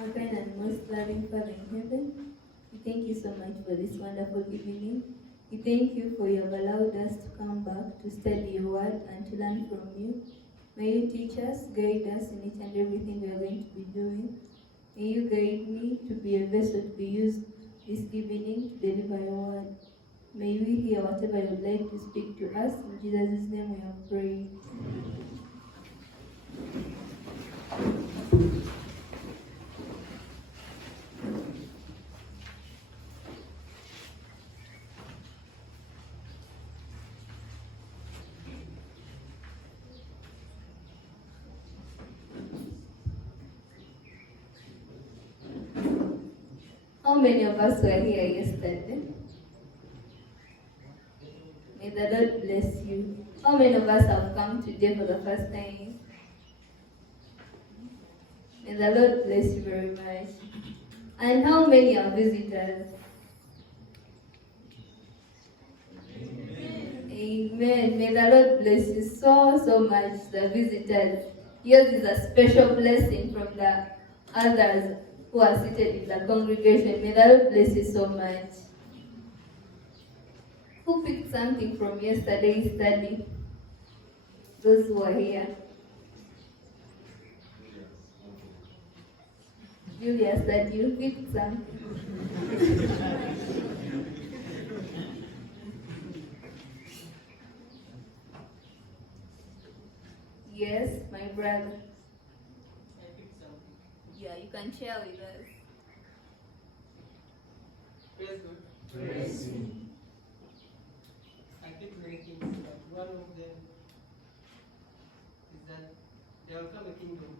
Our kind and most loving Father in heaven, we thank you so much for this wonderful evening. We thank you for you have allowed us to come back to study your word and to learn from you. May you teach us, guide us in each and everything we are going to be doing. May you guide me to be a vessel to be used this evening to deliver your word. May we hear whatever you would like to speak to us. In Jesus' name we have prayed. How many of us were here yesterday? May the Lord bless you. How many of us have come today for the first time? May the Lord bless you very much. And how many are visitors? Amen. May the Lord bless you so much, the visitors. Yours is a special blessing from the others who are seated in the congregation. May the Lord bless you so much. Who picked something from yesterday's study? Those who are here. Julius, that you picked something. Yes, my brother. I picked something. Yeah, you can share with us. Praise God. Praise Him. I picked many things, but one of them is that there will come a kingdom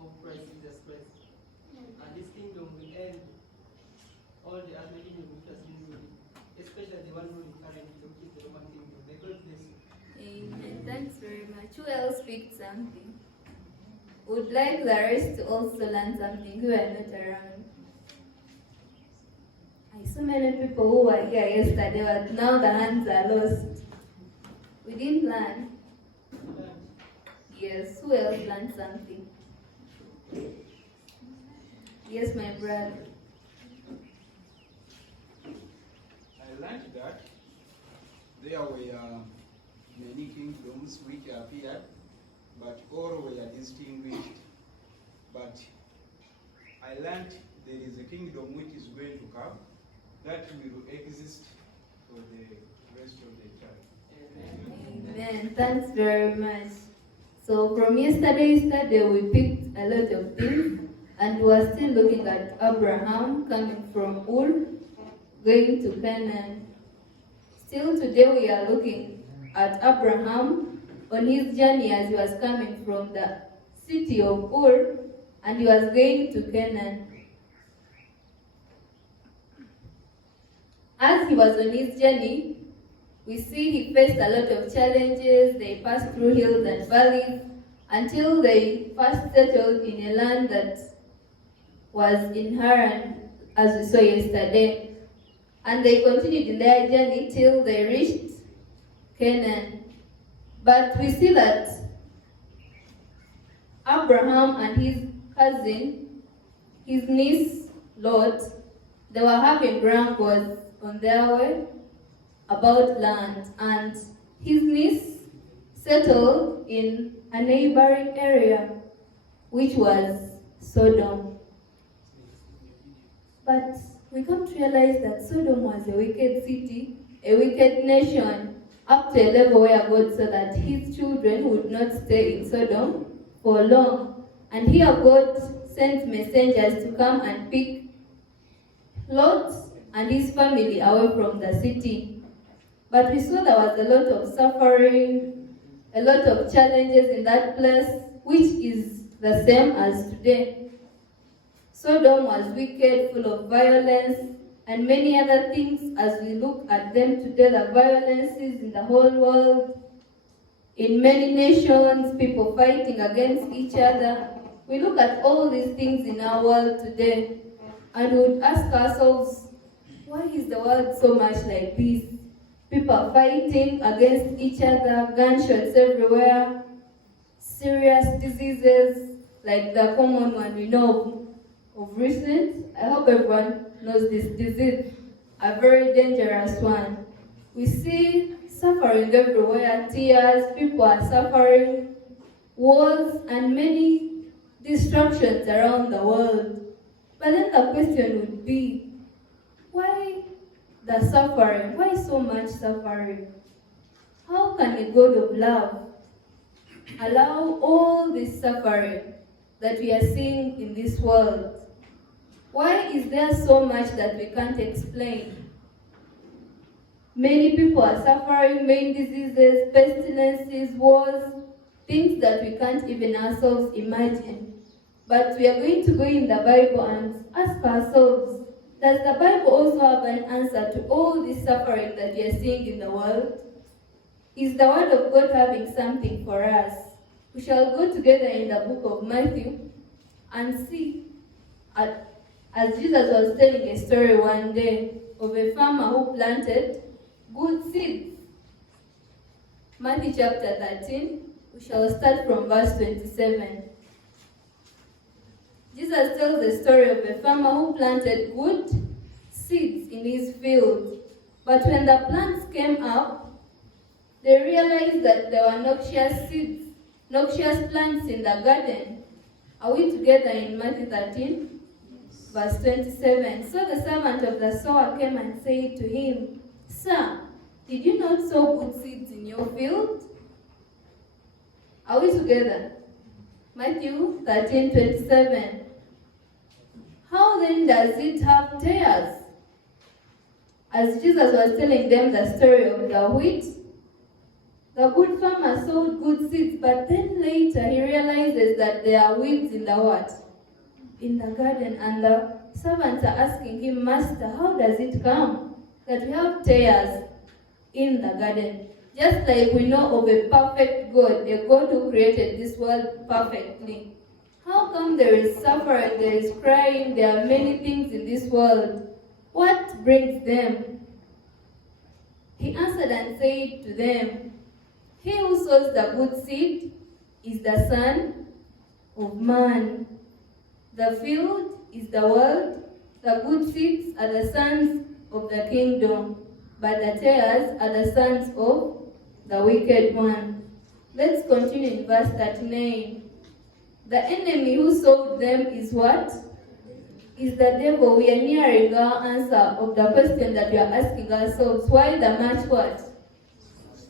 of Christ Jesus Christ. And this kingdom will end all the other kingdoms which has been ruling, especially the one ruling currently, which is the Roman kingdom. May God bless you. Amen. Thanks very much. Who else picked something? Would like the rest to also learn something who are not around. I saw many people who were here yesterday, but now the hands are lost. We didn't learn. Yes, who else learned something? Yes, my brother. I learned that there were many kingdoms which appeared, but all were distinguished. But I learned there is a kingdom which is going to come that will exist for the rest of the time. Amen. Thanks very much. So from yesterday's study, we picked a lot of things, and we are still looking at Abraham coming from Ur, going to Canaan. Still today, we are looking at Abraham on his journey as he was coming from the city of Ur, and he was going to Canaan. As he was on his journey, we see he faced a lot of challenges. They passed through hills and valleys until they first settled in a land that was in Haran, as we saw yesterday. And they continued in their journey till they reached Canaan. But we see that Abraham and his cousin, his niece Lot, they were having grumbles on their way about land, and his niece settled in a neighboring area, which was Sodom. But we come to realize that Sodom was a wicked city, a wicked nation, up to a level where God saw that his children would not stay in Sodom for long. And here God sent messengers to come and pick Lot and his family away from the city. But we saw there was a lot of suffering, a lot of challenges in that place, which is the same as today. Sodom was wicked, full of violence, and many other things. As we look at them today, the violences in the whole world, in many nations, people fighting against each other. We look at all these things in our world today, and we would ask ourselves, why is the world so much like this? People fighting against each other, gunshots everywhere, serious diseases like the common one we know of recent. I hope everyone knows this disease, a very dangerous one. We see suffering everywhere, tears, people are suffering, wars, and many destructions around the world. But then the question would be, why the suffering? Why so much suffering? How can a God of love allow all this suffering that we are seeing in this world? Why is there so much that we can't explain? Many people are suffering, many diseases, pestilences, wars, things that we can't even ourselves imagine. But we are going to go in the Bible and ask ourselves, does the Bible also have an answer to all this suffering that we are seeing in the world? Is the Word of God having something for us? We shall go together in the book of Matthew and see, as Jesus was telling a story one day of a farmer who planted good seeds. Matthew chapter 13, we shall start from verse 27. Jesus tells the story of a farmer who planted good seeds in his field. But when the plants came up, they realized that there were noxious seeds, noxious plants in the garden. Are we together in Matthew 13, verse 27? So the servant of the sower came and said to him, Sir, did you not sow good seeds in your field? Are we together? Matthew 13, 27. How then does it have tares? As Jesus was telling them the story of the wheat, the good farmer sowed good seeds, but then later he realizes that there are weeds in the what? In the garden, and the servants are asking him, Master, how does it come that we have tares in the garden? Just like we know of a perfect God, a God who created this world perfectly. How come there is suffering, there is crying, there are many things in this world? What brings them? He answered and said to them, He who sows the good seed is the Son of Man. The field is the world, the good seeds are the sons of the kingdom, but the tares are the sons of the wicked one. Let's continue in verse 39. The enemy who sowed them is what? Is the devil. We are nearing our answer of the question that we are asking ourselves. Why the much what?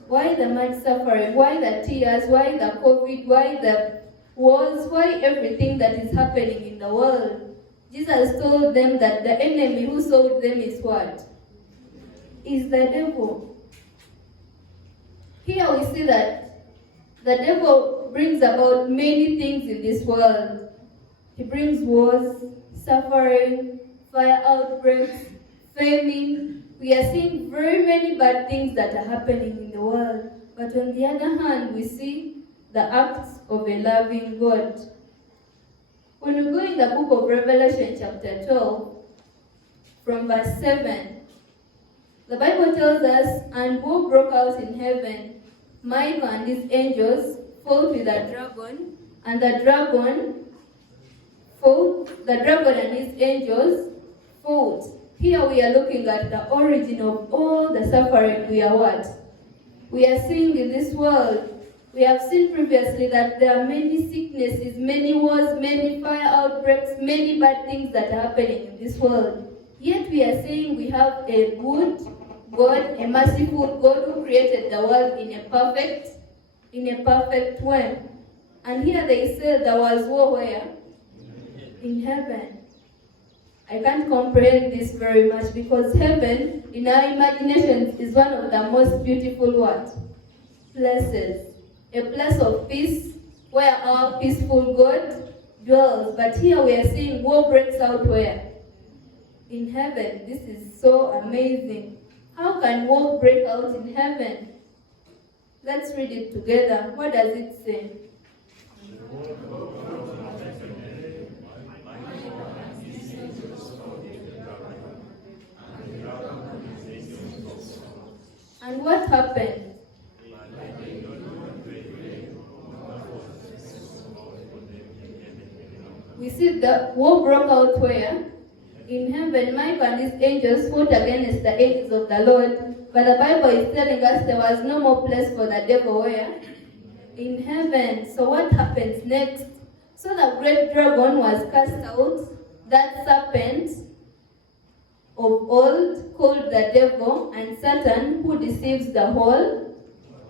Why the much suffering? Why the tears? Why the COVID? Why the wars? Why everything that is happening in the world? Jesus told them that the enemy who sowed them is what? Is the devil. Here we see that the devil brings about many things in this world. He brings wars, suffering, fire outbreaks, famine. We are seeing very many bad things that are happening in the world. But on the other hand, we see the acts of a loving God. When we go in the book of Revelation chapter 12, from verse 7, the Bible tells us, and war broke out in heaven. Michael and his angels fought with the dragon, and the dragon and his angels fought. Here we are looking at the origin of all the suffering we are what? We are seeing in this world. We have seen previously that there are many sicknesses, many wars, many fire outbreaks, many bad things that are happening in this world. Yet we are saying we have a good God, a merciful God who created the world in a perfect way. And here they say there was war where? In heaven. I can't comprehend this very much because heaven, in our imaginations, is one of the most beautiful what? Places. A place of peace where our peaceful God dwells. But here we are seeing war breaks out where? In heaven. This is so amazing. How can war break out in heaven? Let's read it together. What does it say? And what happened? we see the war broke out where? In heaven, Michael and his angels fought against the angels of the Lord. But the Bible is telling us there was no more place for the devil where? In heaven. So what happens next? So the great dragon was cast out, that serpent of old called the devil and Satan, who deceives the whole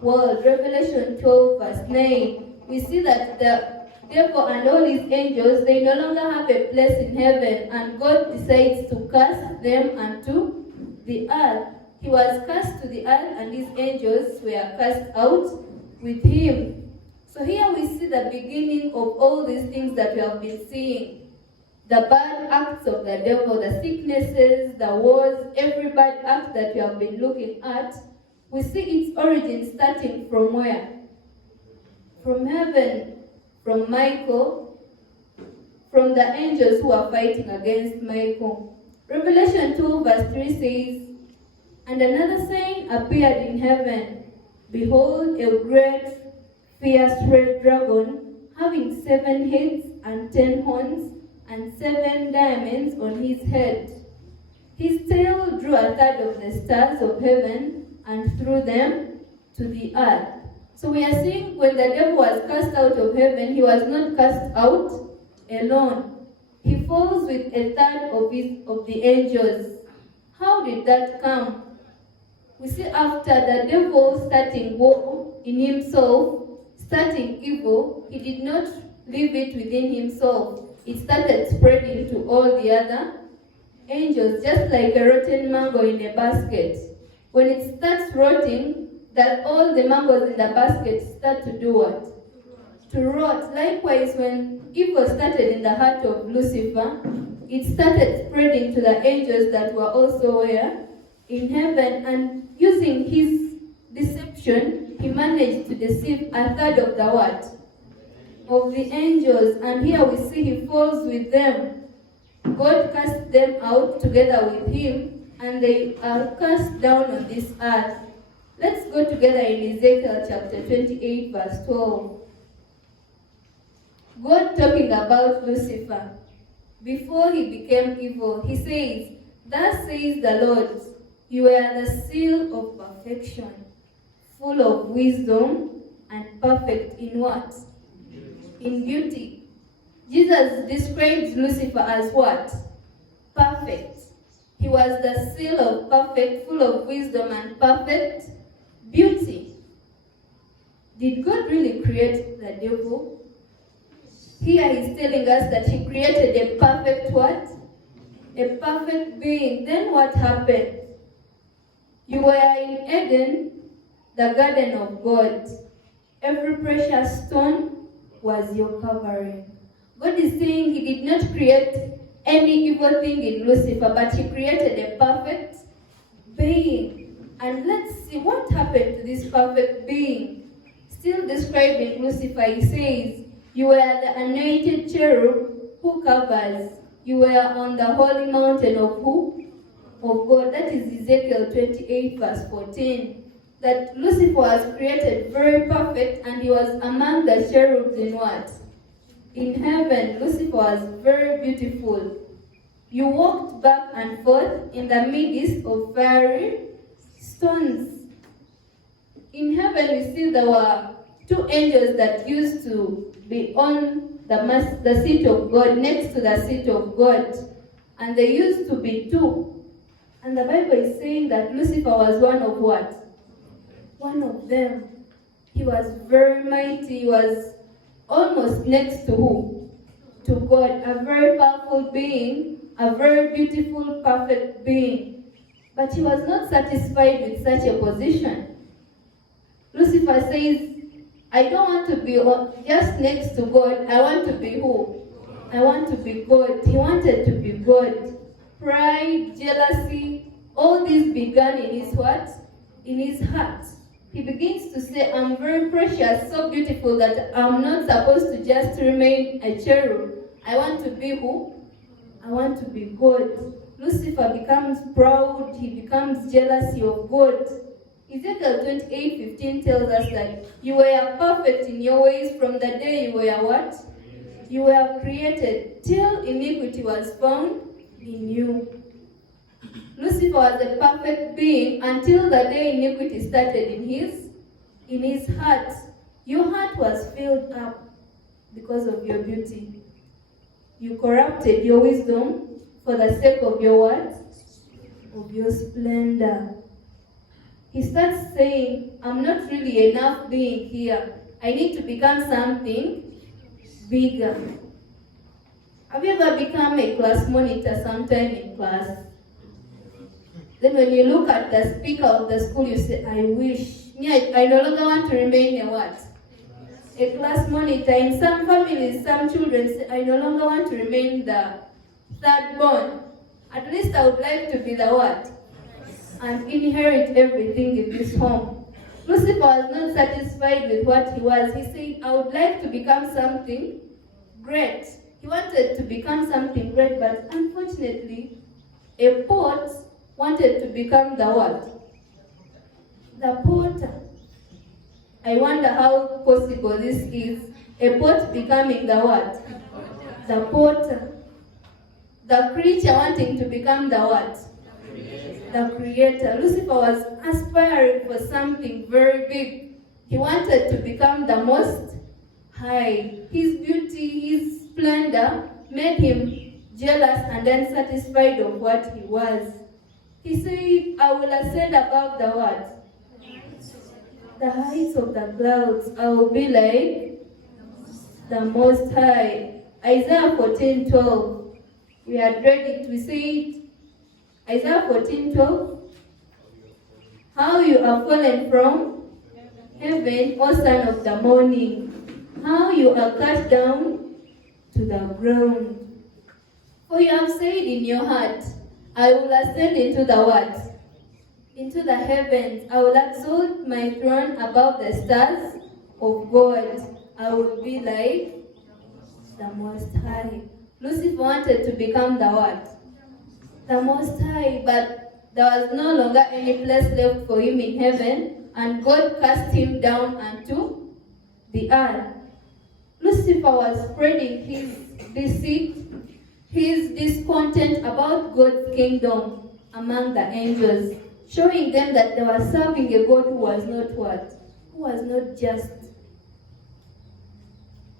world. Revelation 12 verse 9. We see that the devil and all his angels, they no longer have a place in heaven, and God decides to cast them unto the earth. He was cast to the earth and his angels were cast out with him. So here we see the beginning of all these things that we have been seeing. The bad acts of the devil, the sicknesses, the wars, every bad act that we have been looking at, we see its origin starting from where? From heaven, from Michael, from the angels who are fighting against Michael. Revelation 2 verse 3 says, "And another sign appeared in heaven. Behold, a great, fierce red dragon, having 7 heads and 10 horns, and 7 diamonds on his head. His tail drew a third of the stars of heaven and threw them to the earth." So we are seeing when the devil was cast out of heaven, he was not cast out alone. He falls with a third of the angels. How did that come? We see after the devil starting war in himself, starting evil, he did not leave it within himself. It started spreading to all the other angels, just like a rotten mango in a basket. When it starts rotting, that all the mangoes in the basket start to do what? To rot. Likewise, when evil started in the heart of Lucifer, it started spreading to the angels that were also where? In heaven. And using his deception, he managed to deceive a third of the what? Of the angels. And here we see he falls with them. God cast them out together with him, and they are cast down on this earth. Let's go together in Ezekiel chapter 28 verse 12. God talking about Lucifer. Before he became evil, he says, "Thus says the Lord, you are the seal of perfection, full of wisdom and perfect in what? In beauty." Jesus describes Lucifer as what? Perfect. He was the seal of perfect, full of wisdom and perfect beauty. Did God really create the devil? Here he's telling us that he created a perfect what? A perfect being. Then what happened? You were in Eden, the garden of God. Every precious stone was your covering. God is saying he did not create any evil thing in Lucifer, but he created a perfect being. And let's see what happened to this perfect being. Still describing Lucifer, he says, "You were the anointed cherub who covers. You were on the holy mountain of who? Of God." That is Ezekiel 28 verse 14. That Lucifer was created very perfect, and he was among the cherubs in what? In heaven. Lucifer was very beautiful. You walked back and forth in the midst of fiery stones. In heaven we see there were 2 angels that used to be on the seat of God, next to the seat of God. And they used to be 2. And the Bible is saying that Lucifer was one of what? One of them. He was very mighty. He was almost next to who? To God. A very powerful being, a very beautiful, perfect being. But he was not satisfied with such a position. Lucifer says, "I don't want to be just next to God. I want to be who? I want to be God." He wanted to be God. Pride, jealousy, all these began in his what? In his heart. He begins to say, "I'm very precious, so beautiful that I'm not supposed to just remain a cherub. I want to be who? I want to be God." Lucifer becomes proud. He becomes jealous of God. Ezekiel 28:15 tells us that you were perfect in your ways from the day you were what? you were created till iniquity was found in you. Lucifer was a perfect being until the day iniquity started in his heart. Your heart was filled up because of your beauty. You corrupted your wisdom for the sake of your what? Of your splendor. He starts saying, I'm not really enough being here. I need to become something bigger. Have you ever become a class monitor sometime in class? Then when you look at the speaker of the school, you say, I wish. I no longer want to remain a what? A class monitor. In some families, some children say, I no longer want to remain the third born. At least I would like to be the what? And inherit everything in this home. Lucifer was not satisfied with what he was. He said, I would like to become something great. He wanted to become something great, but unfortunately, a pot wanted to become the what? The potter. I wonder how possible this is. A pot becoming the what? The potter. The creature wanting to become the what? The creator. Lucifer was aspiring for something very big. He wanted to become the most high. His beauty, his splendor made him jealous and unsatisfied of what he was. He said, I will ascend above the what? The heights of the clouds. I will be like the Most High. Isaiah 14:12. We had read it. We said, Isaiah 14:12. How you are fallen from heaven, O son of the morning. How you are cut down to the ground. For you have said in your heart, I will ascend into the what? Into the heavens. I will exalt my throne above the stars of God. I will be like the Most High. Lucifer wanted to become the what? The Most High, but there was no longer any place left for him in heaven, and God cast him down unto the earth. Lucifer was spreading his deceit, his discontent about God's kingdom among the angels, showing them that they were serving a God who was not what? Who was not just.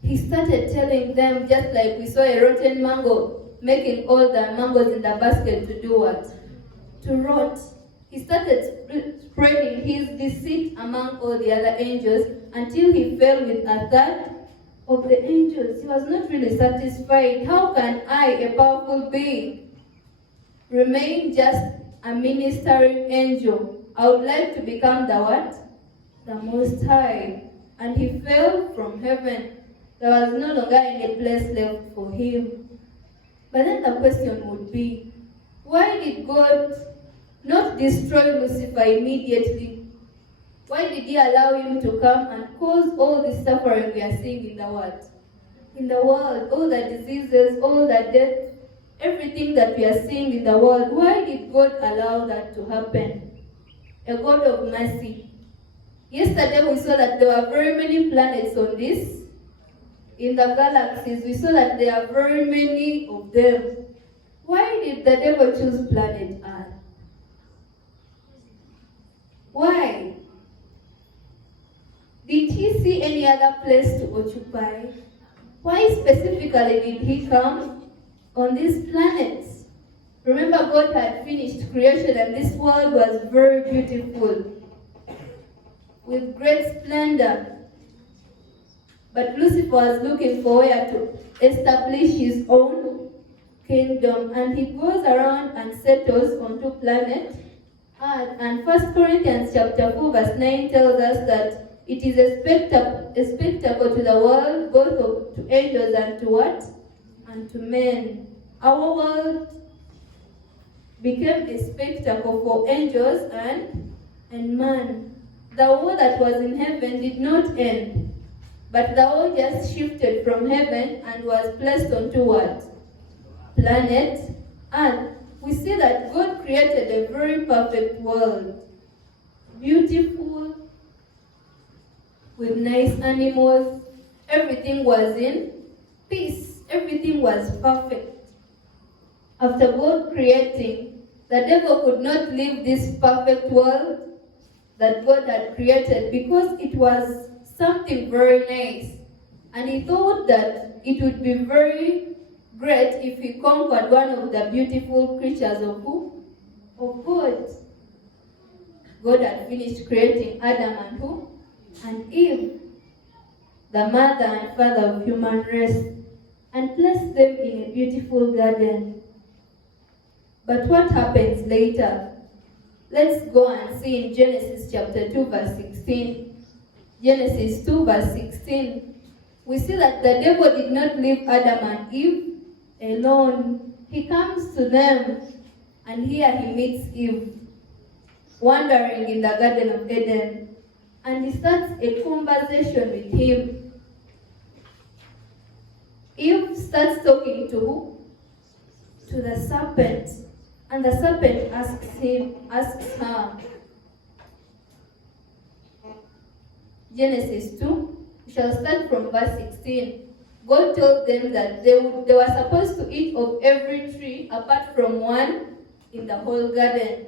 He started telling them, just like we saw a rotten mango, making all the mangoes in the basket to do what? To rot. He started spreading his deceit among all the other angels until he fell with a third of the angels. He was not really satisfied. How can I, a powerful being, remain just a ministering angel? I would like to become the what? The Most High. And he fell from heaven. There was no longer any place left for him. But then the question would be, why did God not destroy Lucifer immediately? Why did he allow him to come and cause all the suffering we are seeing in the world? In the world, all the diseases, all the death, everything that we are seeing in the world, why did God allow that to happen? A God of mercy. Yesterday we saw that there were very many planets on this. In the galaxies, we saw that there are very many of them. Why did the devil choose planet Earth? Why? Did he see any other place to occupy? Why specifically did he come on these planets? Remember, God had finished creation and this world was very beautiful, with great splendor. But Lucifer was looking for where to establish his own kingdom, and he goes around and settles onto planet Earth. And 1 Corinthians chapter 4 verse 9 tells us that it is a spectacle to the world, both to angels and to what? And to men. Our world became a spectacle for angels and man. The war that was in heaven did not end. But the world just shifted from heaven and was placed onto what? Planet Earth. We see that God created a very perfect world. Beautiful, with nice animals. Everything was in peace. everything was perfect. After God creating, the devil could not leave this perfect world that God had created because it was something very nice. And he thought that it would be very great if he conquered one of the beautiful creatures of who? Of God. God had finished creating Adam and who? And Eve, the mother and father of human race, and placed them in a beautiful garden. But what happens later? Let's go and see in Genesis chapter 2 verse 16. Genesis 2 verse 16. We see that the devil did not leave Adam and Eve alone. He comes to them, and here he meets Eve, wandering in the Garden of Eden, and he starts a conversation with him. Eve starts talking to who? To the serpent. And the serpent asks her. Genesis 2, we shall start from verse 16. God told them that they were supposed to eat of every tree apart from one in the whole garden.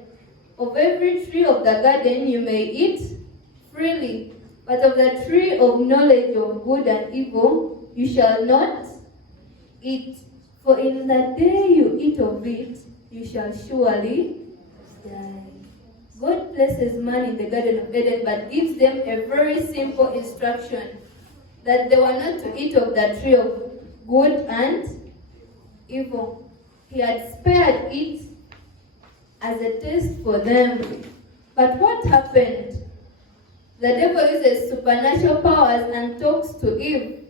Of every tree of the garden you may eat freely, but of the tree of knowledge of good and evil you shall not eat. For in the day you eat of it, you shall surely die. God places man in the Garden of Eden, but gives them a very simple instruction that they were not to eat of the tree of good and evil. He had spared it as a test for them. But what happened? The devil uses supernatural powers and talks to Eve.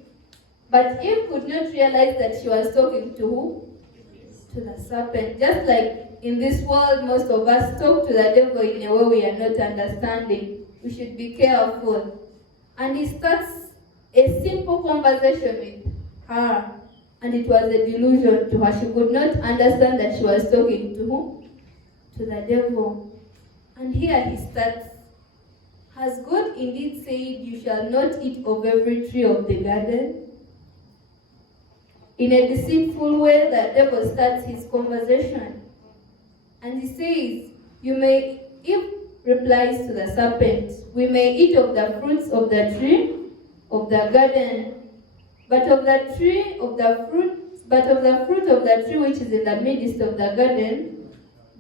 But Eve could not realize that she was talking to who? To the serpent. Just like in this world, most of us talk to the devil in a way we are not understanding. We should be careful. And he starts a simple conversation with her. And it was a delusion to her. She could not understand that she was talking to who? To the devil. And here he starts. Has God indeed said, you shall not eat of every tree of the garden? In a deceitful way, the devil starts his conversation. And he says, Eve replies to the serpent, we may eat of the fruits of the tree of the garden, but of the fruit of the tree which is in the midst of the garden,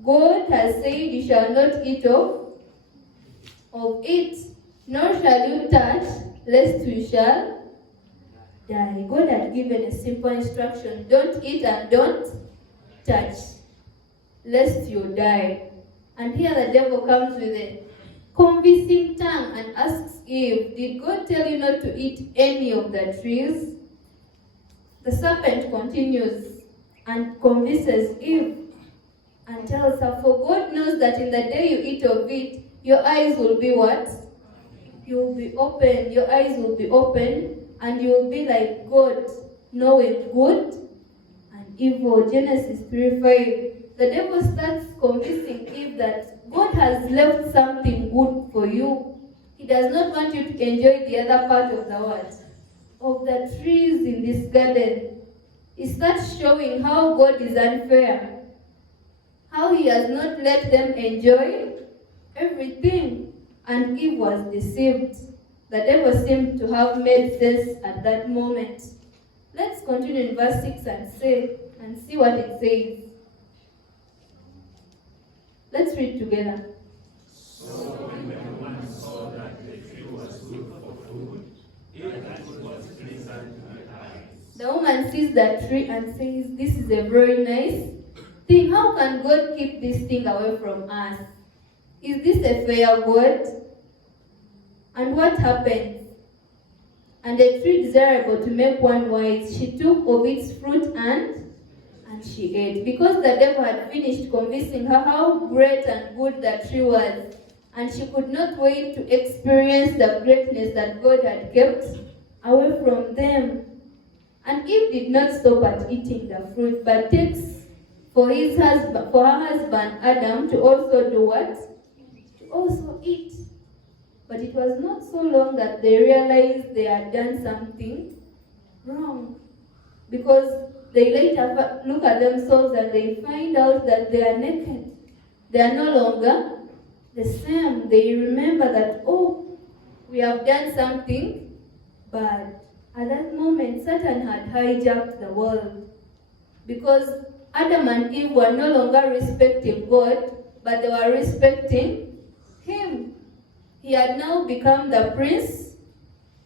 God has said, you shall not eat of it, nor shall you touch, lest you shall die. God had given a simple instruction: don't eat and don't touch, lest you die. And here the devil comes with a convincing tongue and asks Eve, did God tell you not to eat any of the trees? The serpent continues and convinces Eve and tells her, for God knows that in the day you eat of it, your eyes will be what? You will be open. Your eyes will be open, and you will be like God, knowing good and evil. Genesis 3:5. The devil starts convincing Eve that God has left something good for you. He does not want you to enjoy the other part of the world, of the trees in this garden. He starts showing how God is unfair, how he has not let them enjoy everything, and Eve was deceived. The devil seemed to have made sense at that moment. Let's continue in verse 6 and see what it says. Let's read together. So when the woman saw that the tree was good for food, and that it was pleasant to the eyes. The woman sees that tree and says, this is a very nice thing. How can God keep this thing away from us? Is this a fair God? And what happened? And a tree desirable to make one wise, she took of its fruit and she ate. Because the devil had finished convincing her how great and good the tree was, and she could not wait to experience the greatness that God had kept away from them. And Eve did not stop at eating the fruit, but takes for her husband Adam to also do what? To also eat. But it was not so long that they realized they had done something wrong. Because they later look at themselves and they find out that they are naked. They are no longer the same. They remember that, oh, we have done something bad. At that moment, Satan had hijacked the world because Adam and Eve were no longer respecting God, but they were respecting him. He had now become the prince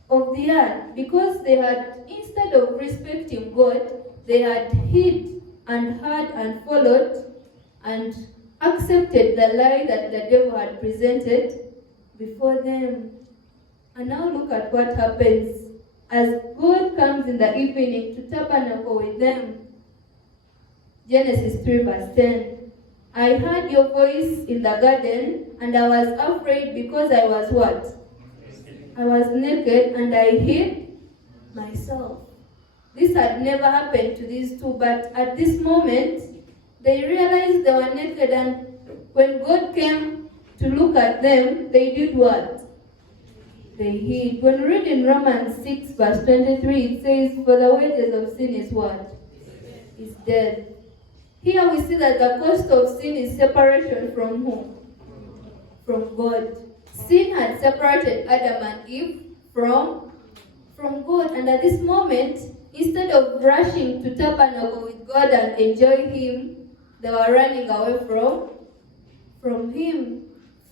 of the earth because they had, instead of respecting God, they had hid and heard and followed and accepted the lie that the devil had presented before them. And now look at what happens as God comes in the evening to tabernacle with them. Genesis 3 verse 10. I heard your voice in the garden, and I was afraid because I was what? I was naked and I hid myself. This had never happened to these two, but at this moment, they realized they were naked, and when God came to look at them, they did what? They hid. When we read in Romans 6 verse 23, it says, for the wages of sin is what? Is death. Here we see that the cost of sin is separation from whom? From God. Sin had separated Adam and Eve from God. And at this moment, instead of rushing to tabernacle with God and enjoy Him, they were running away from Him.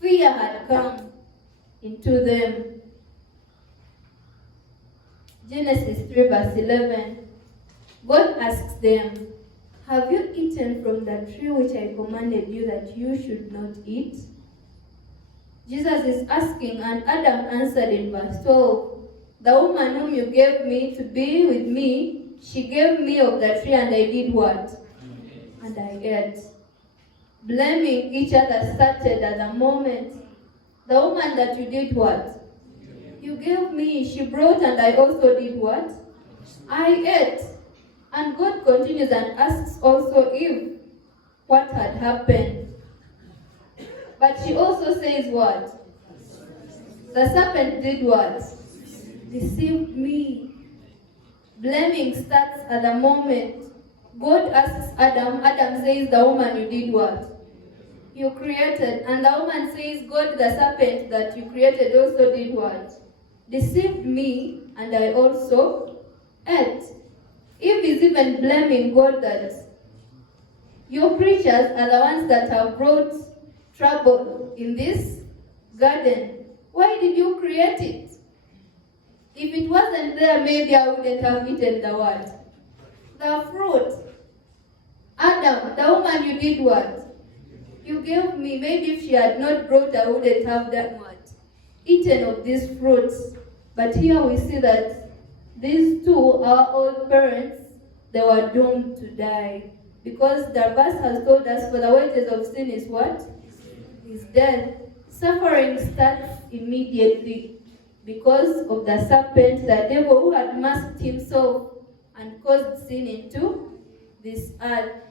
Fear had come into them. Genesis 3 verse 11. God asks them, have you eaten from the tree which I commanded you that you should not eat? Jesus is asking, and Adam answered in verse 12, the woman whom you gave me to be with me, she gave me of the tree, and I did what? And I ate. Blaming each other started at the moment. The woman that you did what? You gave me, she brought, and I also did what? I ate. And God continues and asks also Eve what had happened. But she also says what? The serpent did what? Deceived me. Blaming starts at the moment. God asks Adam. Adam says, the woman you did what? You created. And the woman says, God, the serpent that you created also did what? Deceived me, and I also ate. Eve is even blaming God that your creatures are the ones that have brought trouble in this garden. Why did you create it? If it wasn't there, maybe I wouldn't have eaten the what? The fruit. Adam, the woman you did what? You gave me. Maybe if she had not brought, I wouldn't have done what? Eaten of these fruits. But here we see that these two, our old parents, they were doomed to die. Because the verse has told us, for the wages of sin is what? Is death. Suffering starts immediately because of the serpent, the devil who had masked himself and caused sin into this earth.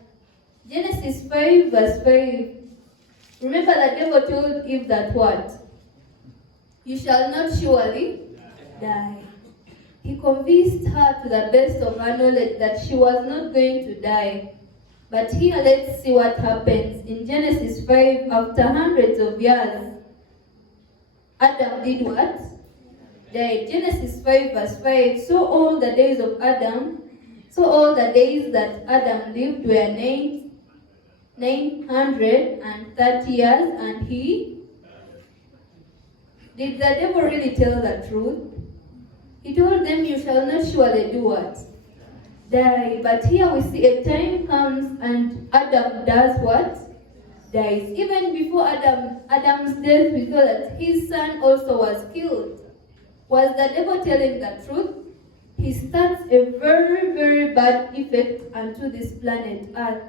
Genesis 5 verse 5. Remember the devil told Eve that what? You shall not surely die. He convinced her to the best of her knowledge that she was not going to die. But here let's see what happens. In Genesis 5, after hundreds of years, Adam did what? Died. Genesis 5 verse 5. So all the days of Adam, so all the days that Adam lived were 930 years, and he... Did the devil really tell the truth? He told them, you shall not surely do what? Die. But here we see a time comes and Adam does what? Dies. Even before Adam's death, we saw that his son also was killed. Was the devil telling the truth? He starts a very, very bad effect onto this planet Earth.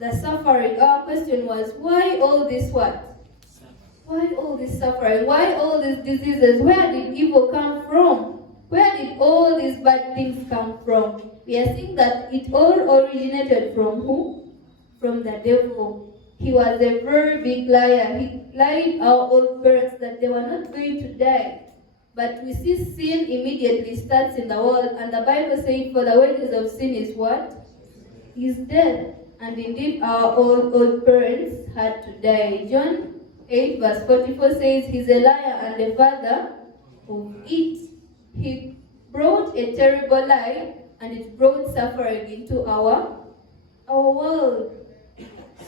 The suffering. Our question was, why all this what? Why all this suffering? Why all these diseases? Where did evil come from? Where did all these bad things come from? We are seeing that it all originated from who? From the devil. He was a very big liar. He lied our old parents that they were not going to die. But we see sin immediately starts in the world, and the Bible says, for the wages of sin is what? his death. And indeed, our old parents had to die. John 8 verse 44 says, he's a liar and the father of it. He brought a terrible lie, and it brought suffering into our world.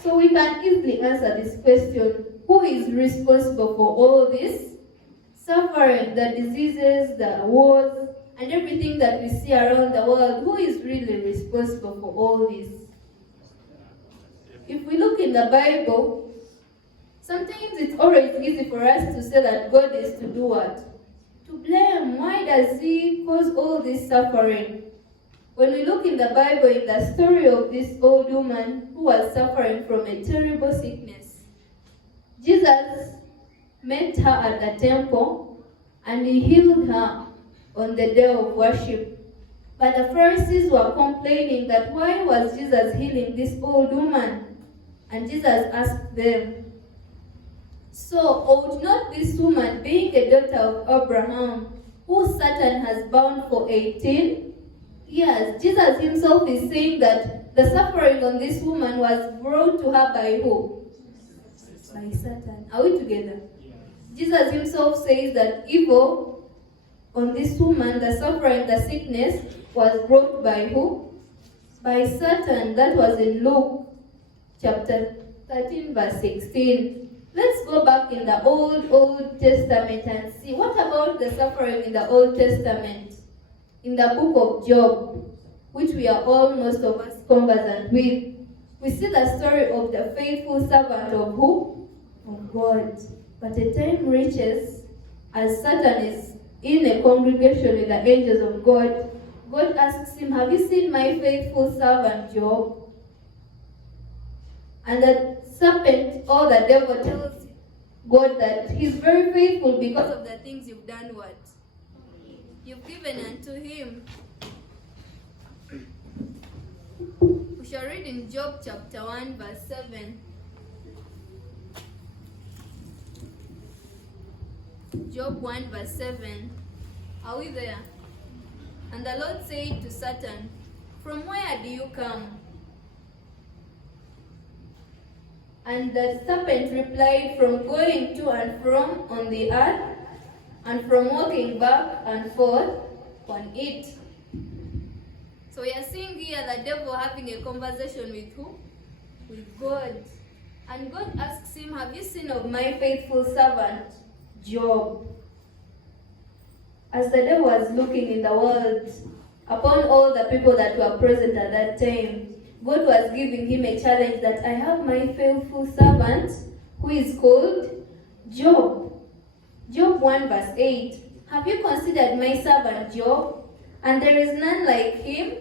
So we can easily answer this question: who is responsible for all this suffering, the diseases, the wars, and everything that we see around the world? Who is really responsible for all this? If we look in the Bible, sometimes it's always easy for us to say that God is to do what? To blame. Why does he cause all this suffering? When we look in the Bible, in the story of this old woman who was suffering from a terrible sickness, Jesus met her at the temple and he healed her on the day of worship. But the Pharisees were complaining that why was Jesus healing this old woman? And Jesus asked them, so ought not this woman, being a daughter of Abraham, who Satan has bound for 18 years? Jesus himself is saying that the suffering on this woman was brought to her by who? By Satan. Are we together? Jesus himself says that evil on this woman, the suffering, the sickness, was brought by who? By Satan. That was in Luke chapter 13 verse 16. Let's go back in the Old Testament and see what about the suffering in the Old Testament. In the book of Job, which we are all, most of us, conversant with, we see the story of the faithful servant of who? Of God. But a time reaches, as Satan is in a congregation with the angels of God, God asks him, have you seen my faithful servant Job? And the serpent, or the devil, tells God that he's very faithful because of the things you've done what? You've given unto him. We shall read in Job chapter 1 verse 7. Job 1 verse 7. Are we there? And the Lord said to Satan, from where do you come? And the serpent replied, from going to and from on the earth, and from walking back and forth on it. So we are seeing here the devil having a conversation with who? With God. And God asks him, have you seen of my faithful servant Job? As the devil was looking in the world upon all the people that were present at that time, God was giving him a challenge that I have my faithful servant who is called Job. Job 1 verse 8. Have you considered my servant Job? And there is none like him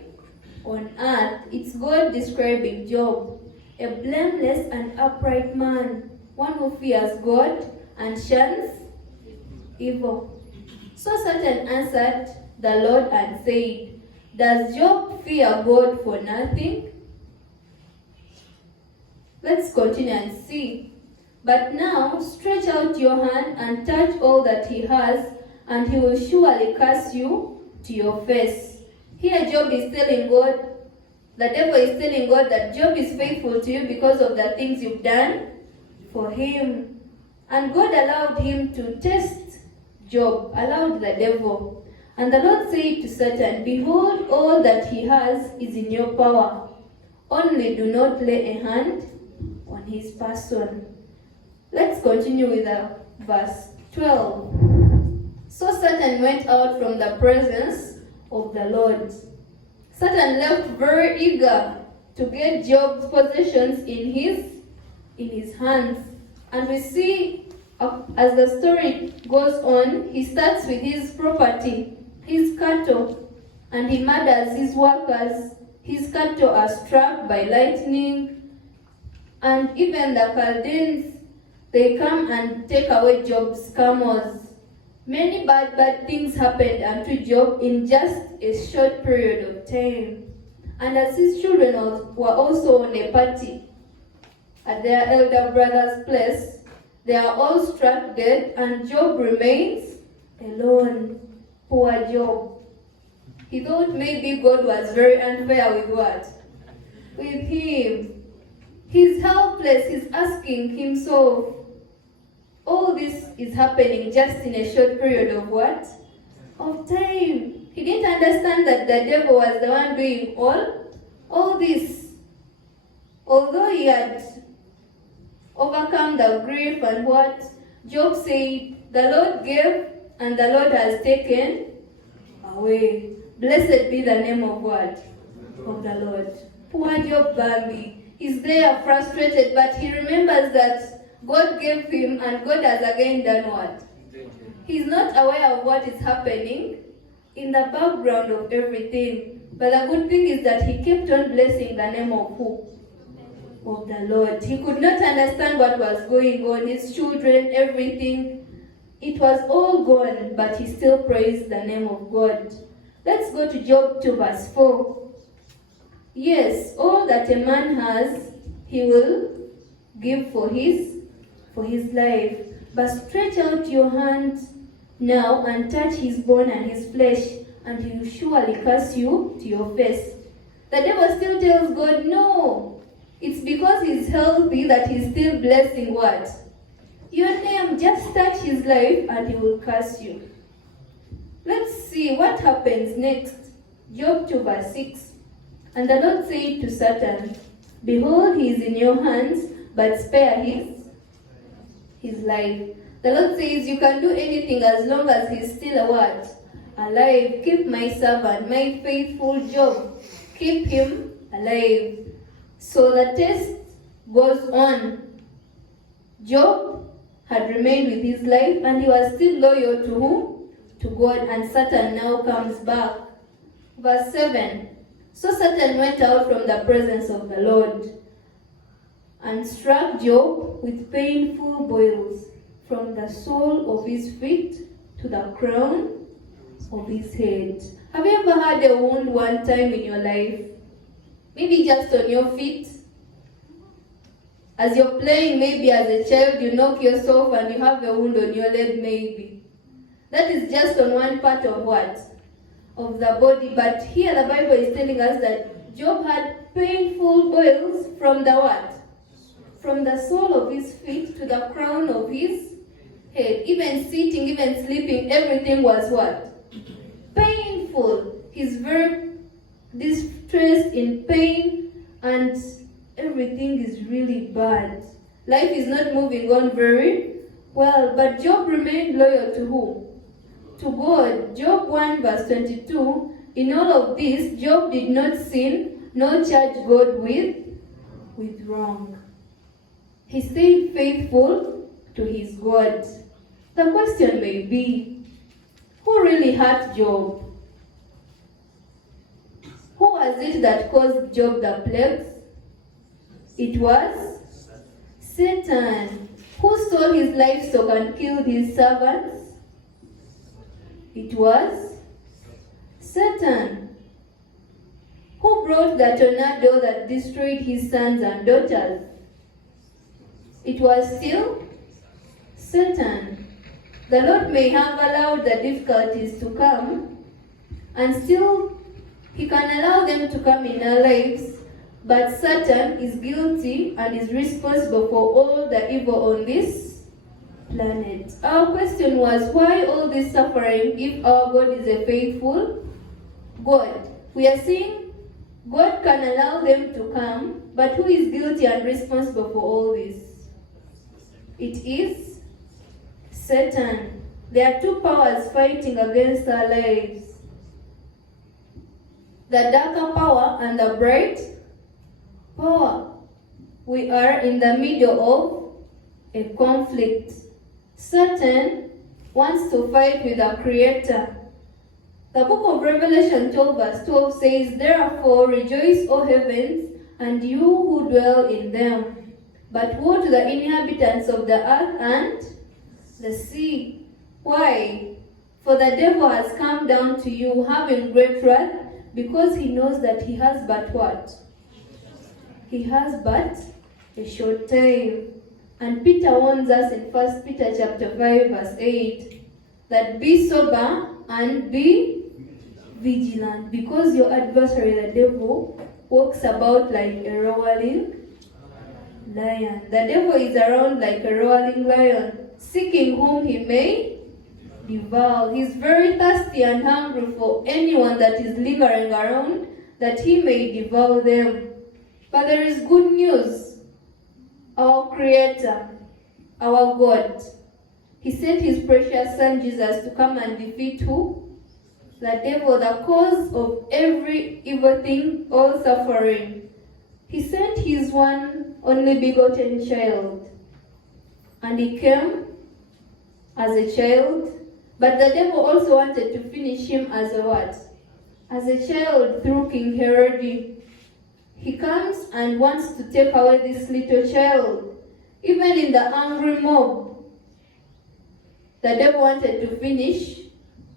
on earth. It's God describing Job. A blameless and upright man. One who fears God and shuns evil. So Satan answered the Lord and said, does Job fear God for nothing? Let's continue and see. But now stretch out your hand and touch all that he has, and he will surely curse you to your face. Here Job is telling God, the devil is telling God that Job is faithful to you because of the things you've done for him. And God allowed him to test Job, allowed the devil. And the Lord said to Satan, behold, all that he has is in your power. Only do not lay a hand on his person. Let's continue with verse 12. So Satan went out from the presence of the Lord. Satan left very eager to get Job's possessions in his hands. And we see as the story goes on, he starts with his property, his cattle, and he murders his workers. His cattle are struck by lightning, and even the Chaldeans, they come and take away Job's camels. Many bad things happened unto Job in just a short period of time. And as his children were also on a party at their elder brother's place, they are all struck dead, and Job remains alone. Poor Job. He thought maybe God was very unfair with what? with him. He's helpless, he's asking himself. All this is happening just in a short period of what? Of time. He didn't understand that the devil was the one doing all this. Although he had overcome the grief and what? Job said, the Lord gave and the Lord has taken away. Blessed be the name of what? Of the Lord. Poor Job Bambi. He's there frustrated, but he remembers that God gave him and God has again done what? He's not aware of what is happening in the background of everything. But the good thing is that he kept on blessing the name of who? Of the Lord. He could not understand what was going on. His children, everything. It was all gone, but he still praised the name of God. Let's go to Job 2 verse 4. Yes, all that a man has, he will give for his life. But stretch out your hand now and touch his bone and his flesh, and he will surely curse you to your face. The devil still tells God, no, it's because he's healthy that he's still blessing what? Your name. Just touch his life and he will curse you. Let's see what happens next. Job 2 verse 6. And the Lord said to Satan, behold, he is in your hands, but spare his life. The Lord says, you can do anything as long as he's still a what? Alive. Keep my servant, my faithful Job. Keep him alive. So the test goes on. Job had remained with his life and he was still loyal to who? To God, and Satan now comes back. Verse 7. So Satan went out from the presence of the Lord and struck Job with painful boils from the sole of his feet to the crown of his head. Have you ever had a wound one time in your life? Maybe just on your feet. As you're playing, maybe as a child, you knock yourself and you have a wound on your leg, maybe. That is just on one part of what? Of the body. But here the Bible is telling us that Job had painful boils from the what? From the sole of his feet to the crown of his head. Even sitting, even sleeping, everything was what? Painful. He's very distressed, in pain, and everything is really bad. Life is not moving on very well. But Job remained loyal to who? To God. Job 1 verse 22. In all of this, Job did not sin, nor charge God with wrong. He stayed faithful to his God. The question may be, who really hurt Job? Who was it that caused Job the plagues? It was Satan. Who stole his livestock and killed his servants? It was Satan. Who brought the tornado that destroyed his sons and daughters? It was still Satan. The Lord may have allowed the difficulties to come, and still he can allow them to come in our lives, but Satan is guilty and is responsible for all the evil on this planet. Our question was, why all this suffering if our God is a faithful God? We are seeing God can allow them to come, but who is guilty and responsible for all this? It is Satan. There are two powers fighting against our lives. The darker power and the bright power. We are in the middle of a conflict. Satan wants to fight with the Creator. The book of Revelation 12 verse 12 says, therefore rejoice, O heavens, and you who dwell in them. But woe to the inhabitants of the earth and the sea. Why? For the devil has come down to you, having great wrath, because he knows that he has but what? He has but a short time. And Peter warns us in 1 Peter chapter 5 verse 8 that be sober and be vigilant, because your adversary the devil walks about like a roaring lion. The devil is around like a roaring lion, seeking whom he may devour. He's very thirsty and hungry for anyone that is lingering around, that he may devour them. But there is good news. Our Creator, our God, He sent His precious Son Jesus to come and defeat who? The devil, the cause of every evil thing, all suffering. He sent His one only begotten child. And He came as a child. But the devil also wanted to finish Him as a what? As a child through King Herod. He comes and wants to take away this little child. Even in the angry mob, the devil wanted to finish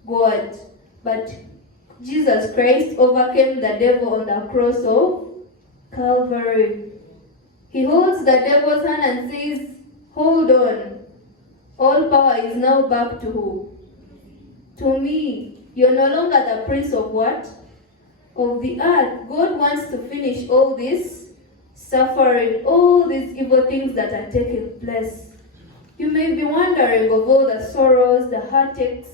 God. But Jesus Christ overcame the devil on the cross of Calvary. He holds the devil's hand and says, hold on. All power is now back to who? To me. You're no longer the prince of what? Of the earth. God wants to finish all this suffering, all these evil things that are taking place. You may be wondering of all the sorrows, the heartaches,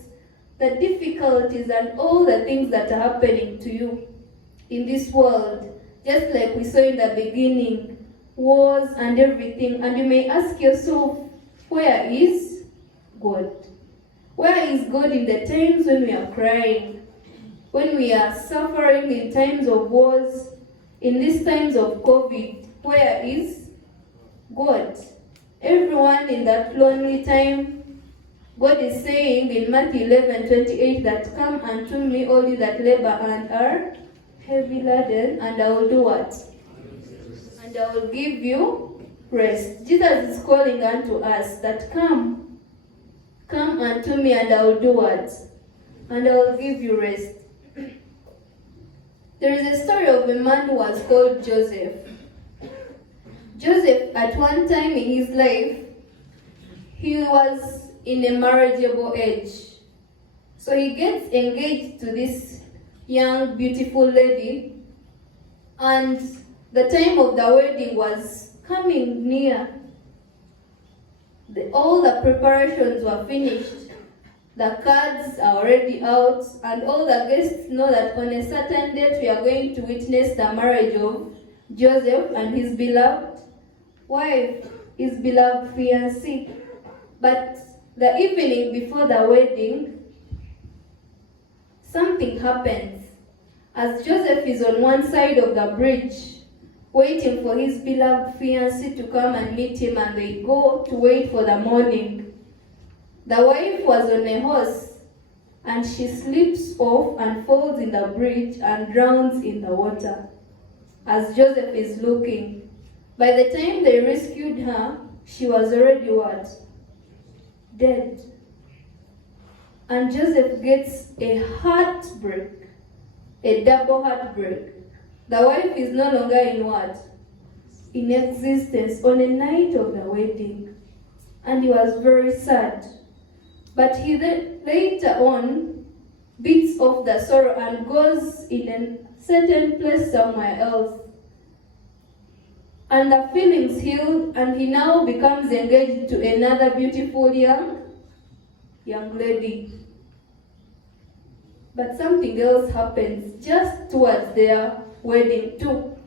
the difficulties, and all the things that are happening to you in this world. Just like we saw in the beginning, wars and everything. And you may ask yourself, where is God? Where is God in the times when we are crying? When we are suffering in times of wars, in these times of COVID, where is God? Everyone in that lonely time, God is saying in Matthew 11:28 that come unto me all you that labor and are heavy laden, and I will do what? And I will give you rest. Jesus is calling unto us that come unto me and I will do what? And I will give you rest. There is a story of a man who was called Joseph. Joseph, at one time in his life, he was in a marriageable age. So he gets engaged to this young, beautiful lady, and the time of the wedding was coming near. All the preparations were finished. The cards are already out, and all the guests know that on a certain date we are going to witness the marriage of Joseph and his beloved wife, his beloved fiancée. But the evening before the wedding, something happens. As Joseph is on one side of the bridge, waiting for his beloved fiancée to come and meet him, and they go to wait for the morning. The wife was on a horse, and she slips off and falls in the bridge and drowns in the water as Joseph is looking. By the time they rescued her, she was already what? Dead. And Joseph gets a heartbreak, a double heartbreak. The wife is no longer in what? In existence on the night of the wedding. And he was very sad. But he then later on beats off the sorrow and goes in a certain place somewhere else. And the feelings healed, and he now becomes engaged to another beautiful young lady. But something else happens just towards their wedding too.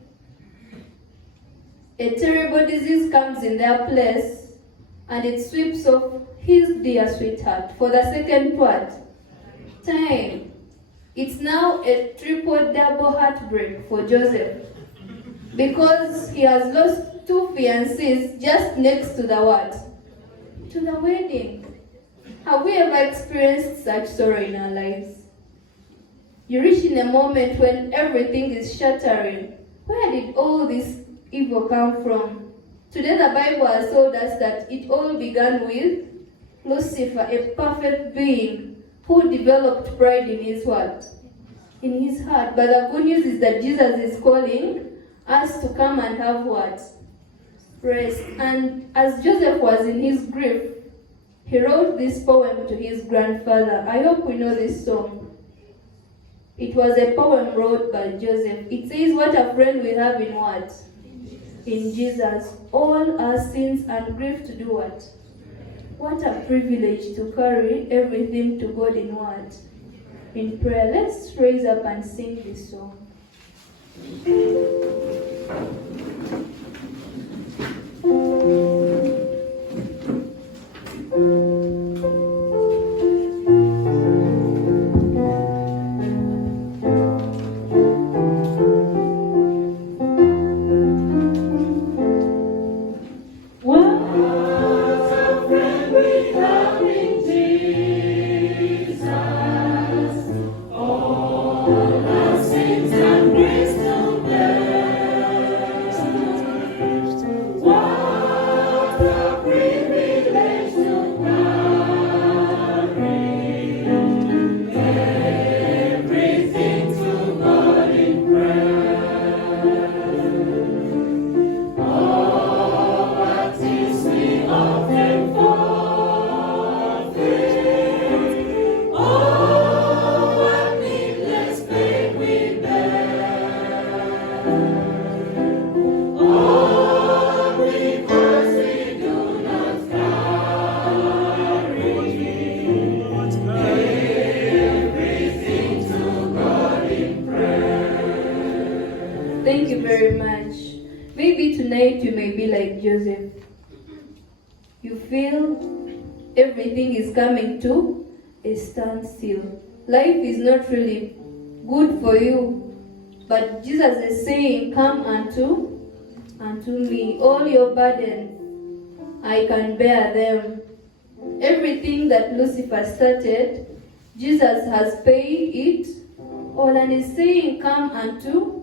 A terrible disease comes in their place, and it sweeps off his dear sweetheart for the second what? Time. It's now a triple double heartbreak for Joseph, because he has lost two fiancés just next to the what? To the wedding. Have we ever experienced such sorrow in our lives? You reach in a moment when everything is shattering. Where did all this evil come from? Today the Bible has told us that it all began with Lucifer, a perfect being who developed pride in his what? In his heart. But the good news is that Jesus is calling us to come and have what? Rest. And as Joseph was in his grief, he wrote this poem to his grandfather. I hope we know this song. It was a poem wrote by Joseph. It says, what a friend we have in what? In Jesus. All our sins and grief to do what? What a privilege to carry everything to God in what? In prayer. Let's raise up and sing this song. Thank you very much. Maybe tonight you may be like Joseph. You feel everything is coming to a standstill. Life is not really good for you. But Jesus is saying, come unto me. All your burdens, I can bear them. Everything that Lucifer started, Jesus has paid it all and is saying, come unto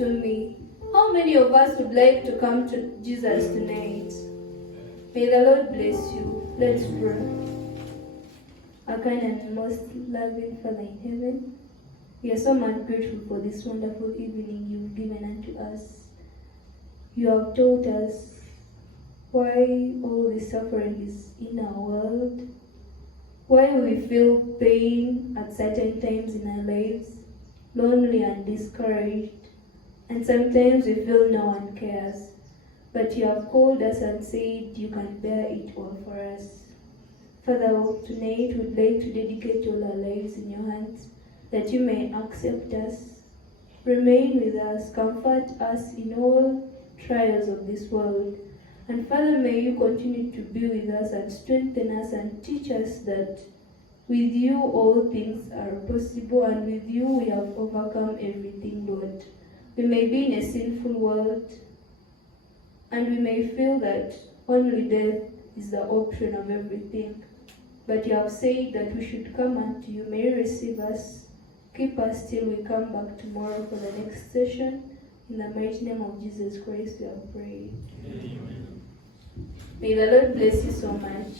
me. How many of us would like to come to Jesus tonight? May the Lord bless you. Let's pray. Our kind and most loving Father in heaven, we are so much grateful for this wonderful evening you've given unto us. You have taught us why all the suffering is in our world, why we feel pain at certain times in our lives, lonely and discouraged, and sometimes we feel no one cares. But you have called us and said you can bear it all for us. Father, tonight we'd like to dedicate all our lives in your hands, that you may accept us, remain with us, comfort us in all trials of this world. And Father, may you continue to be with us and strengthen us and teach us that with you all things are possible, and with you we have overcome everything, Lord. We may be in a sinful world, and we may feel that only death is the option of everything. But you have said that we should come unto you. May you receive us, keep us till we come back tomorrow for the next session. In the mighty name of Jesus Christ we have prayed. Amen. May the Lord bless you so much.